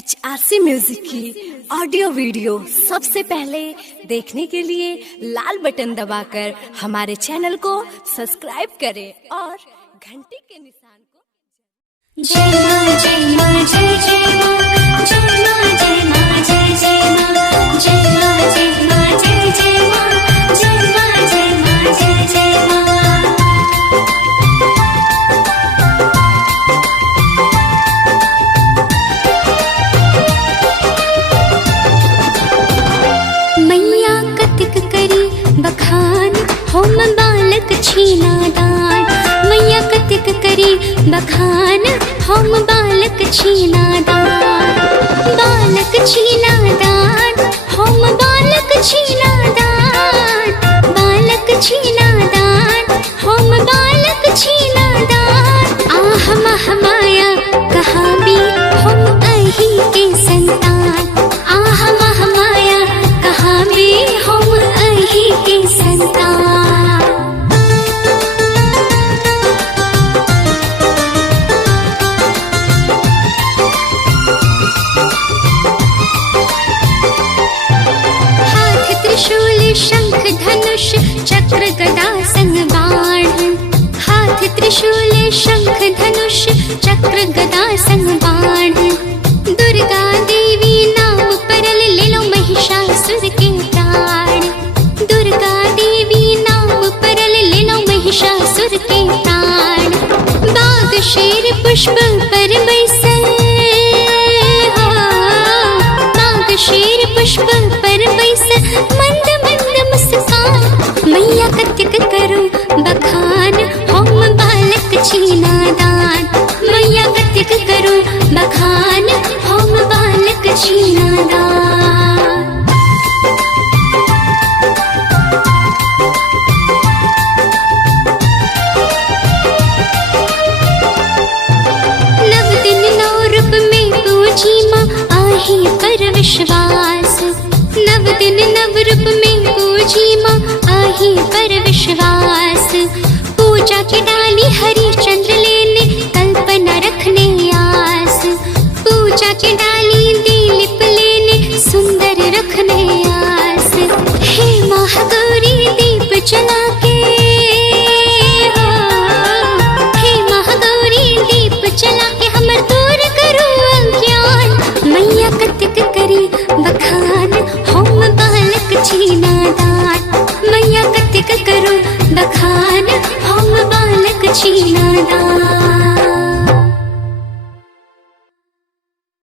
HRC music की audio video सबसे पहले देखने के लिए लाल बटन दबाकर हमारे चैनल को सब्सक्राइब करें और घंटी के निशान को जय मां जय मां जय जय मां जय मां जय मां जय जय मां जय मां जय मां जय जय मां जय मां जय मां जय जय मां। मैया कतिक करी बखान होम बालक छीना दान। मैया कतिक करी बखान होम बालक छीना दान। बालक छीना दान होम बालक छीना दान। बालक छीना दान होम बालक छीना दान। आह महामाया कहाँ भी हम अही के संतान। आह महामाया कहाँ भी हम अही के संतान। हाथ त्रिशूल शंख धनुष चक्र गदा संग बाण। हाथ त्रिशूल शंख धनुष चक्र गदा संग बाण। दुर्गा देवी नाम परल ले लो महिषासुर के प्राण। दुर्गा देवी नाम परल ले लो महिषासुर के प्राण। बाघ शेर पुष्प पर बैसल बाघ शेर पुष्प पर बैसल मंद मंद मुस्कान। मैया कतिक करूं बखान हम बालक छीना दान। मैया कतिक करूं बखान हम बालक छीना दान। नव दिन नौ रूप में पूजी माँ आही पर विश्वास। नव दिन नव रूप में पूजी माँ आही पर विश्वास। पूजा की डाली हरिश्चंद्र लेने कल्पना रखने आस। पूजा की डाली